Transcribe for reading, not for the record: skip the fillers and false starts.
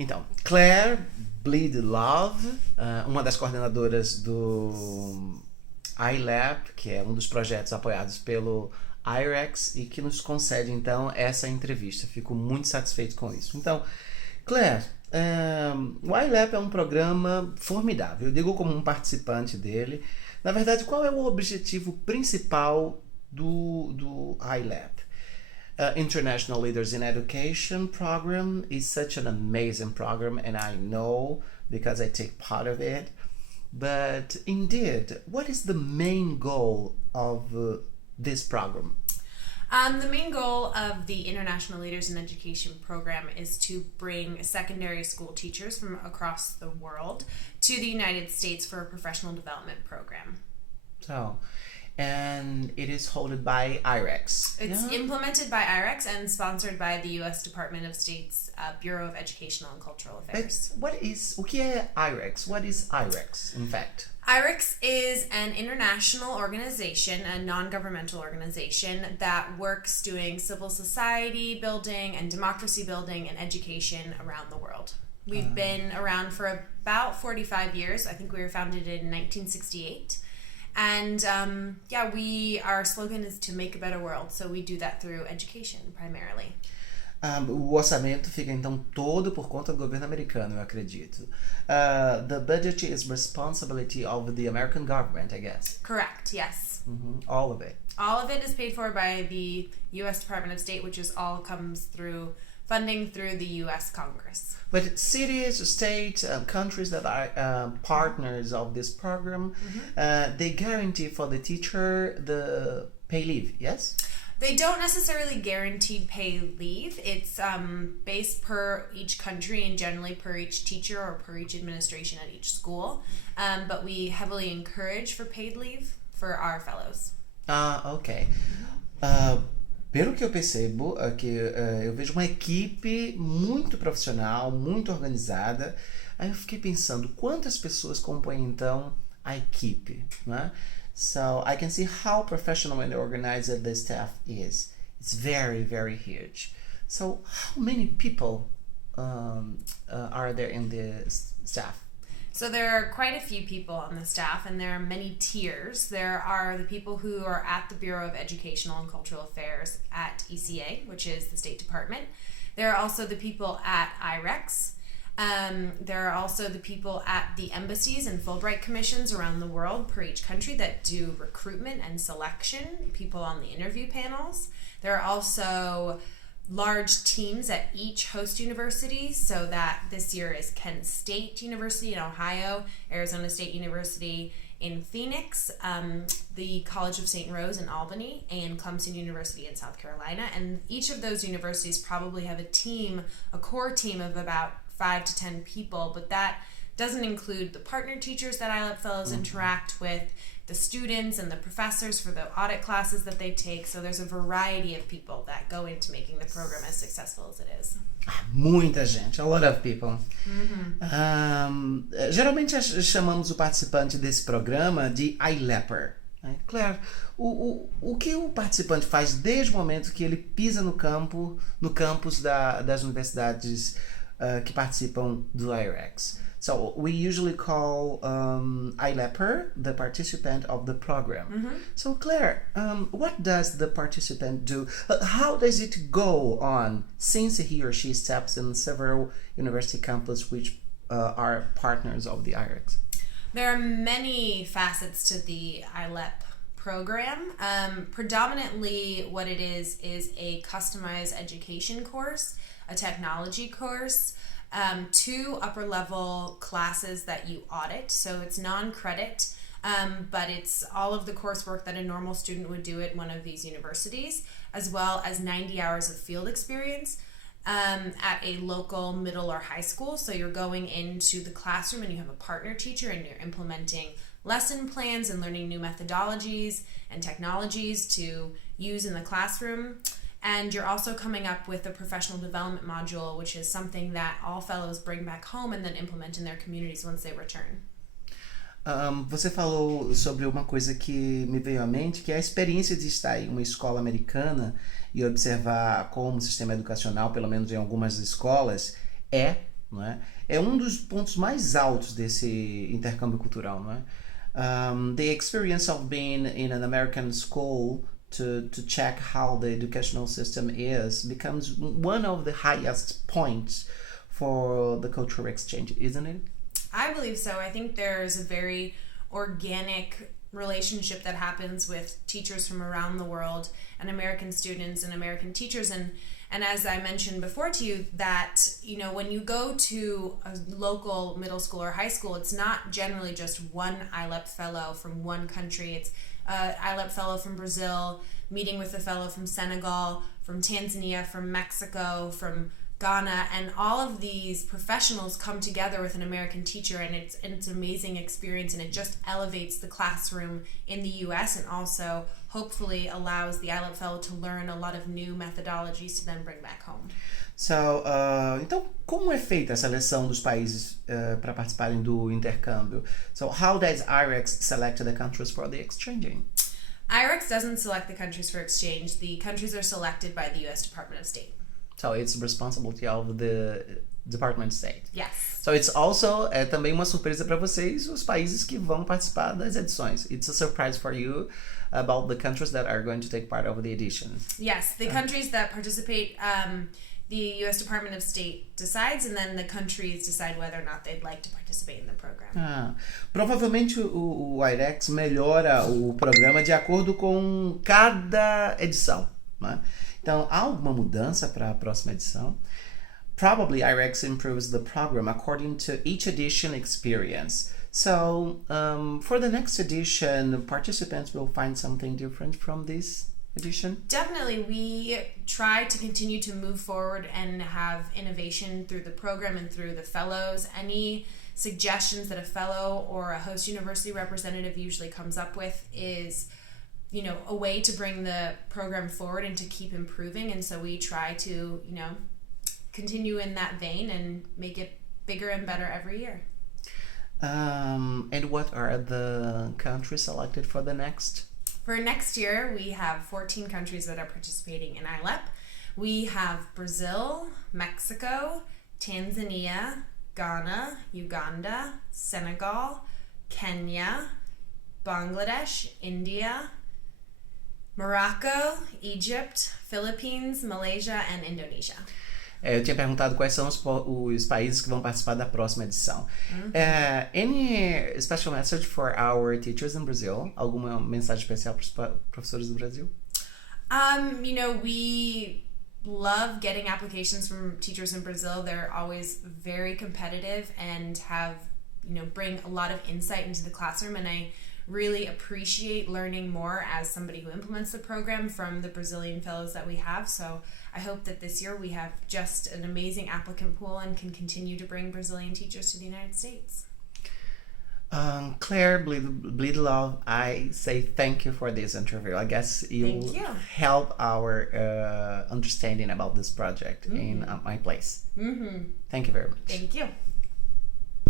Então, Claire Bleedlove, uma das coordenadoras do ILEP, que é um dos projetos apoiados pelo IREX e que nos concede, então, essa entrevista. Fico muito satisfeito com isso. Então, Claire, o ILEP é um programa formidável. Eu digo como um participante dele. Na verdade, qual é o objetivo principal do ILEP? International Leaders in Education program is such an amazing program, and I know because I take part of it. But indeed, what is the main goal of this program? The main goal of the International Leaders in Education program is to bring secondary school teachers from across the world to the United States for a professional development program. So, and it is held by IREX. It's implemented by IREX and sponsored by the U.S. Department of State's Bureau of Educational and Cultural Affairs. But o que é IREX? What is IREX, in fact? IREX is an international organization, a non-governmental organization that works doing civil society building and democracy building and education around the world. We've been around for about 45 years. I think we were founded in 1968. And our slogan is to make a better world. So we do that through education primarily. O orçamento fica então todo por conta do governo americano, eu acredito. The budget is responsibility of the American government, I guess. Correct, yes. All of it. All of it is paid for by the U.S. Department of State, which is all comes through funding through the U.S. Congress. But cities, states, countries that are partners of this program, they guarantee for the teacher the pay leave, yes? They don't necessarily guarantee pay leave. It's based per each country and generally per each teacher or per each administration at each school. But we heavily encourage for paid leave for our fellows. Ok. Pelo que eu percebo, eu vejo uma equipe muito profissional, muito organizada. Aí eu fiquei pensando, quantas pessoas compõem então a equipe, né? So I can see how professional and organized the staff is. It's very, very huge. So how many people are there in the staff? So there are quite a few people on the staff, and there are many tiers. There are the people who are at the Bureau of Educational and Cultural Affairs at ECA, which is the State Department. There are also the people at IREX. There are also the people at the embassies and Fulbright commissions around the world per each country that do recruitment and selection, people on the interview panels. There are also large teams at each host university, so that this year is Kent State University in Ohio, Arizona State University in Phoenix, the College of St. Rose in Albany, and Clemson University in South Carolina. And each of those universities probably have a core team of about 5 to 10 people, but that doesn't include the partner teachers that ILEP fellows interact with, the students and the professors for the audit classes that they take. So there's a variety of people that go into making the program as successful as it is. Muita gente, a lot of people. Geralmente chamamos o participante desse programa de ILEPer. Claire, o que o participante faz desde o momento que ele pisa no campus das universidades que participam do IREX? So we usually call ILEPer the participant of the program. So Claire, what does the participant do? How does it go on since he or she steps in several university campuses which are partners of the IREX? There are many facets to the ILEP program. Predominantly what it is a customized education course, a technology course, 2 upper level classes that you audit. So it's non-credit, but it's all of the coursework that a normal student would do at one of these universities, as well as 90 hours of field experience at a local middle or high school. So you're going into the classroom and you have a partner teacher and you're implementing lesson plans and learning new methodologies and technologies to use in the classroom. And you're also coming up with a professional development module, which is something that all fellows bring back home and then implement in their communities once they return. Você falou sobre uma coisa que me veio à mente, que é a experiência de estar em uma escola americana e observar como o sistema educacional, pelo menos em algumas escolas, é não é? É um dos pontos mais altos desse intercâmbio cultural, não é? The experience of being in an American school to check how the educational system is becomes one of the highest points for the cultural exchange, isn't it? I believe so. I think there's a very organic relationship that happens with teachers from around the world and American students and American teachers, and as I mentioned before to you, that when you go to a local middle school or high school, it's not generally just one ILEP fellow from one country. It's ILEP fellow from Brazil meeting with a fellow from Senegal, from Tanzania, from Mexico, from Ghana, and all of these professionals come together with an American teacher, and it's an amazing experience, and it just elevates the classroom in the US and also hopefully allows the ILEP fellow to learn a lot of new methodologies to then bring back home. So, então, como é feita a seleção dos países para participarem do intercâmbio? So, how does IREX select the countries for the exchanging? IREX doesn't select the countries for exchange. The countries are selected by the US Department of State. So it's responsibility of the Department of State. Yes. So it's also também uma surpresa para vocês, os países que vão participar das edições. It's a surprise for you about the countries that are going to take part of the editions. Yes, the countries that participate, the U.S. Department of State decides, and then the countries decide whether or not they'd like to participate in the program. Provavelmente o IREX melhora o programa de acordo com cada edição, né? Então, há alguma mudança para a próxima edição? Probably IREX improves the program according to each edition experience. So, for the next edition, participants will find something different from this edition? Definitely. We try to continue to move forward and have innovation through the program and through the fellows. Any suggestions that a fellow or a host university representative usually comes up with is a way to bring the program forward and to keep improving, and so we try to continue in that vein and make it bigger and better every year. And what are the countries selected for the next? For next year, we have 14 countries that are participating in ILEP. We have Brazil, Mexico, Tanzania, Ghana, Uganda, Senegal, Kenya, Bangladesh, India, Morocco, Egypt, Philippines, Malaysia, and Indonesia. Eu tinha perguntado quais são os países que vão participar da próxima edição. Any special message for our teachers in Brazil? Alguma mensagem especial para os professores do Brasil? We love getting applications from teachers in Brazil. They're always very competitive and have, bring a lot of insight into the classroom, and I really appreciate learning more as somebody who implements the program from the Brazilian fellows that we have. So I hope that this year we have just an amazing applicant pool and can continue to bring Brazilian teachers to the United States. Claire Bleedlove, I say thank you for this interview. I guess you help our understanding about this project in my place. Mm-hmm. Thank you very much. Thank you.